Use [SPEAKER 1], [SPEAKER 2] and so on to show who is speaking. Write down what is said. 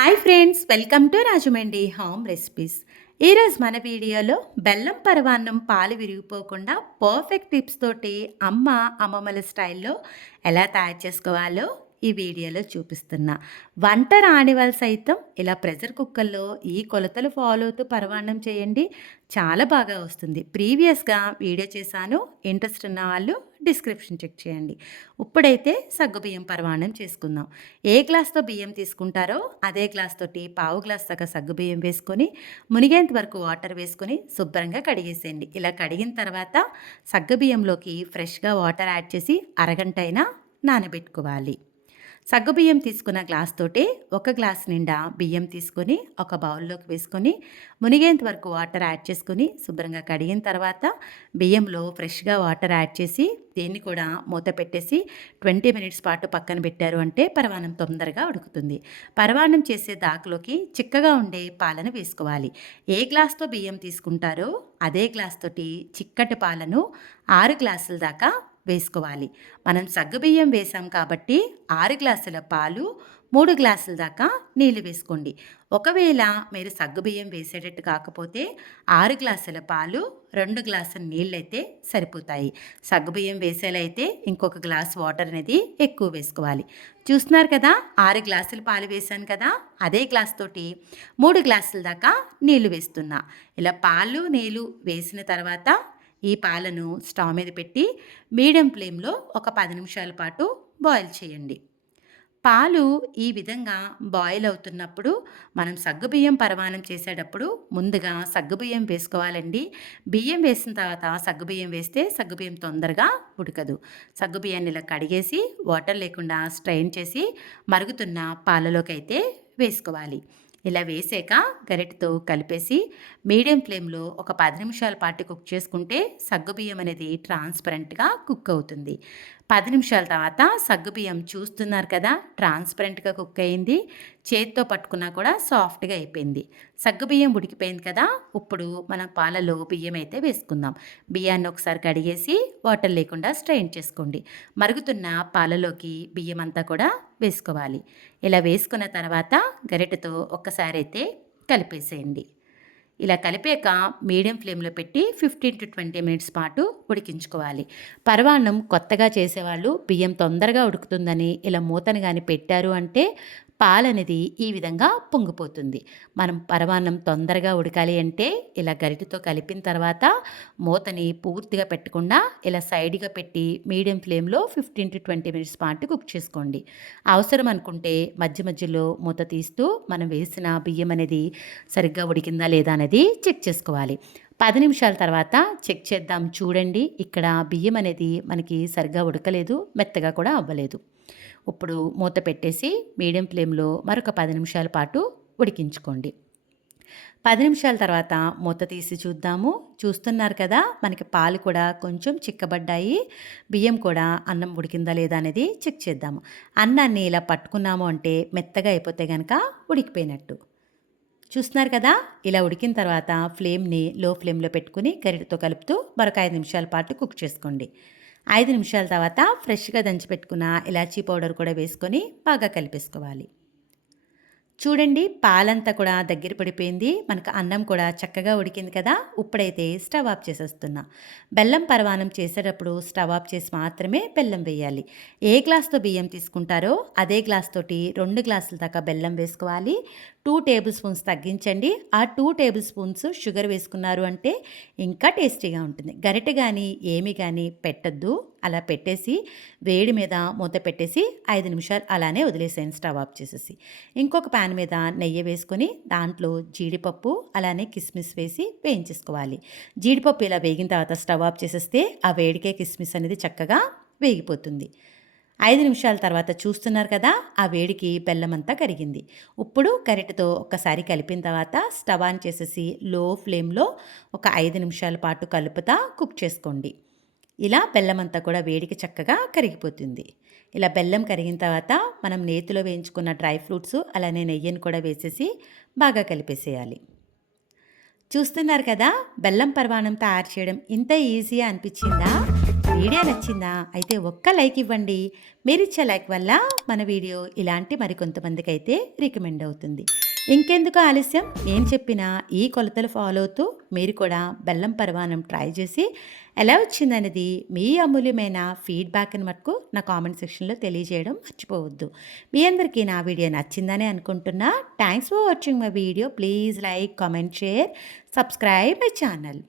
[SPEAKER 1] Hi friends welcome to Rajahmundry home recipes ఈరోజు మన వీడియోలో బెల్లం పరవాన్నం పాలు విరిగిపోకుండా పర్ఫెక్ట్ టిప్స్ తోటి అమ్మ అమ్మమ్మల స్టైల్లో ఎలా తయారు చేసుకోవాలో ఈ వీడియోలో చూపిస్తున్నా. వంట రాని వాళ్ళు సైతం ఇలా ప్రెషర్ కుక్కర్లో ఈ కొలతలు ఫాలో అవుతూ పరమాన్నం చేయండి. చాలా బాగా వస్తుంది. ప్రీవియస్గా వీడియో చేశాను. ఇంట్రెస్ట్ ఉన్న వాళ్ళు డిస్క్రిప్షన్ చెక్ చేయండి. ఇప్పుడైతే సగ్గుబియ్యం పరమాణం చేసుకుందాం. ఏ గ్లాస్తో బియ్యం తీసుకుంటారో అదే గ్లాస్ తోటి పావు గ్లాస్ దాకా సగ్గుబియ్యం వేసుకొని మునిగేంత వరకు వాటర్ వేసుకొని శుభ్రంగా కడిగేసేయండి. ఇలా కడిగిన తర్వాత సగ్గుబియ్యంలోకి ఫ్రెష్గా వాటర్ యాడ్ చేసి అరగంట అయినా నానబెట్టుకోవాలి. సగ్గుబియ్యం తీసుకున్న గ్లాస్ తోటే ఒక గ్లాస్ నిండా బియ్యం తీసుకొని ఒక బౌల్లోకి వేసుకొని మునిగేంత వరకు వాటర్ యాడ్ చేసుకొని శుభ్రంగా కడిగిన తర్వాత బియ్యంలో ఫ్రెష్గా వాటర్ యాడ్ చేసి దీన్ని కూడా మూత పెట్టేసి ట్వంటీ మినిట్స్ పాటు పక్కన పెట్టారు అంటే పరవానం తొందరగా ఉడుకుతుంది. పరవానం చేసే దాకలోకి చిక్కగా ఉండే పాలను వేసుకోవాలి. ఏ గ్లాస్తో బియ్యం తీసుకుంటారో అదే గ్లాస్ తోటి చిక్కటి పాలను ఆరు గ్లాసుల దాకా వేసుకోవాలి. మనం సగ్గుబియ్యం వేసాం కాబట్టి ఆరు గ్లాసుల పాలు మూడు గ్లాసుల దాకా నీళ్ళు వేసుకోండి. ఒకవేళ మీరు సగ్గుబియ్యం వేసేటట్టు కాకపోతే ఆరు గ్లాసుల పాలు రెండు గ్లాసుల నీళ్ళైతే సరిపోతాయి. సగ్గుబియ్యం వేసేలైతే ఇంకొక గ్లాస్ వాటర్ అనేది ఎక్కువ వేసుకోవాలి. చూస్తున్నారు కదా ఆరు గ్లాసుల పాలు వేసాను కదా అదే గ్లాస్ తోటి మూడు గ్లాసుల దాకా నీళ్ళు వేస్తున్నా. ఇలా పాలు నీళ్ళు వేసిన తర్వాత ఈ పాలను స్టవ్ మీద పెట్టి మీడియం ఫ్లేమ్లో ఒక పది నిమిషాల పాటు బాయిల్ చేయండి. పాలు ఈ విధంగా బాయిల్ అవుతున్నప్పుడు మనం సగ్గుబియ్యం పరమాణం చేసేటప్పుడు ముందుగా సగ్గుబియ్యం వేసుకోవాలండి. బియ్యం వేసిన తర్వాత సగ్గుబియ్యం వేస్తే సగ్గుబియ్యం తొందరగా ఉడకదు. సగ్గుబియ్యాన్ని ఇలా కడిగేసి వాటర్ లేకుండా స్ట్రైన్ చేసి మరుగుతున్న పాలలోకి అయితే వేసుకోవాలి. ఇలా వేసాక గరిటతో కలిపేసి మీడియం ఫ్లేమ్లో ఒక పది నిమిషాల పాటు కుక్ చేసుకుంటే సగ్గుబియ్యం అనేది ట్రాన్స్పరెంట్గా కుక్ అవుతుంది. పది నిమిషాల తర్వాత సగ్గుబియ్యం చూస్తున్నారు కదా ట్రాన్స్పరెంట్గా కుక్ అయింది. చేతితో పట్టుకున్నా కూడా సాఫ్ట్గా అయిపోయింది. సగ్గుబియ్యం ఉడికిపోయింది కదా ఇప్పుడు మనం పాలలో బియ్యం అయితే వేసుకుందాం. బియ్యాన్ని ఒకసారి కడిగేసి వాటర్ లేకుండా స్ట్రెయిన్ చేసుకోండి. మరుగుతున్న పాలలోకి బియ్యం అంతా కూడా వేసుకోవాలి. ఇలా వేసుకున్న తర్వాత గరిటెతో ఒక్కసారి అయితే కలిపేసేయండి. ఇలా కలిపాక మీడియం ఫ్లేమ్లో పెట్టి ఫిఫ్టీన్ టు ట్వంటీ మినిట్స్ పాటు ఉడికించుకోవాలి. పరవాన్నం కొత్తగా చేసేవాళ్ళు బియ్యం తొందరగా ఉడుకుతుందని ఇలా మూతను కానీ పెట్టారు అంటే పాలనేది ఈ విధంగా పొంగిపోతుంది. మనం పరమాన్నం తొందరగా ఉడకాలి అంటే ఇలా గరిటతో కలిపిన తర్వాత మూతని పూర్తిగా పెట్టకుండా ఇలా సైడ్గా పెట్టి మీడియం ఫ్లేమ్లో ఫిఫ్టీన్ టు ట్వంటీ మినిట్స్ పాటు కుక్ చేసుకోండి. అవసరం అనుకుంటే మధ్య మధ్యలో మూత తీస్తూ మనం వేసిన బియ్యం అనేది సరిగ్గా ఉడికిందా లేదా అనేది చెక్ చేసుకోవాలి. పది నిమిషాల తర్వాత చెక్ చేద్దాం. చూడండి ఇక్కడ బియ్యం అనేది మనకి సరిగ్గా ఉడకలేదు మెత్తగా కూడా అవ్వలేదు. ఇప్పుడు మూత పెట్టేసి మీడియం ఫ్లేమ్లో మరొక పది నిమిషాల పాటు ఉడికించుకోండి. పది నిమిషాల తర్వాత మూత తీసి చూద్దాము. చూస్తున్నారు కదా మనకి పాలు కూడా కొంచెం చిక్కబడ్డాయి. బియ్యం కూడా అన్నం ఉడికిందా లేదా అనేది చెక్ చేద్దాము. అన్నాన్ని ఇలా పట్టుకున్నాము అంటే మెత్తగా అయిపోతే కనుక ఉడికిపోయినట్టు. చూస్తున్నారు కదా ఇలా ఉడికిన తర్వాత ఫ్లేమ్ని లో ఫ్లేమ్లో పెట్టుకుని గరిటతో కలుపుతూ మరొక ఐదు నిమిషాల పాటు కుక్ చేసుకోండి. ఐదు నిమిషాల తర్వాత ఫ్రెష్గా దంచిపెట్టుకున్న ఇలాచీ పౌడర్ కూడా వేసుకొని బాగా కలిపేసుకోవాలి. చూడండి పాలంతా కూడా దగ్గర పడిపోయింది. మనకు అన్నం కూడా చక్కగా ఉడికింది కదా? ఇప్పుడైతే స్టవ్ ఆఫ్ చేసేస్తున్నా. బెల్లం పరవానం చేసేటప్పుడు స్టవ్ ఆఫ్ చేసి మాత్రమే బెల్లం వేయాలి. ఏ గ్లాస్తో బియ్యం తీసుకుంటారో అదే గ్లాస్ తోటి రెండు గ్లాసుల దాకా బెల్లం వేసుకోవాలి. టూ టేబుల్ స్పూన్స్ తగ్గించండి. ఆ టూ టేబుల్ స్పూన్స్ షుగర్ వేసుకున్నారు అంటే ఇంకా టేస్టీగా ఉంటుంది. గరిటె కానీ ఏమి కానీ పెట్టద్దు. అలా పెట్టేసి వేడి మీద మూత పెట్టేసి ఐదు నిమిషాలు అలానే వదిలేసాను స్టవ్ ఆఫ్ చేసేసి. ఇంకొక ప్యాన్ మీద నెయ్యి వేసుకొని దాంట్లో జీడిపప్పు అలానే కిస్మిస్ వేసి వేయించేసుకోవాలి. జీడిపప్పు ఇలా వేగిన తర్వాత స్టవ్ ఆఫ్ చేసేస్తే ఆ వేడికే కిస్మిస్ అనేది చక్కగా వేగిపోతుంది. ఐదు నిమిషాల తర్వాత చూస్తున్నారు కదా ఆ వేడికి బెల్లం అంతా కరిగింది. ఇప్పుడు కరెట్తో ఒక్కసారి కలిపిన తర్వాత స్టవ్ ఆన్ చేసేసి లో ఫ్లేమ్లో ఒక ఐదు నిమిషాల పాటు కలుపుతా కుక్ చేసుకోండి. ఇలా బెల్లం అంతా కూడా వేడికి చక్కగా కరిగిపోతుంది. ఇలా బెల్లం కరిగిన తర్వాత మనం నేతిలో వేయించుకున్న డ్రై ఫ్రూట్స్ అలానే నెయ్యిని కూడా వేసేసి బాగా కలిపేసేయాలి. చూస్తున్నారు కదా బెల్లం పరమాణం తయారు చేయడం ఇంత ఈజీగా అనిపించిందా? వీడియో నచ్చిందా? అయితే ఒక్క లైక్ ఇవ్వండి. మీరిచ్చే లైక్ వల్ల మన వీడియో ఇలాంటి మరికొంతమందికి అయితే రికమెండ్ అవుతుంది. ఇంకెందుకు ఆలస్యం? నేను చెప్పిన ఈ కొలతలు ఫాలో అవుతూ మీరు కూడా బెల్లం పరమాణం ట్రై చేసి ఎలా వచ్చిందనేది మీ అమూల్యమైన ఫీడ్బ్యాక్ని మటుకు నా కామెంట్ సెక్షన్లో తెలియజేయడం మర్చిపోవద్దు. మీ అందరికీ నా వీడియో నచ్చిందని అనుకుంటున్నా. Thanks for watching my video please like comment share subscribe my channel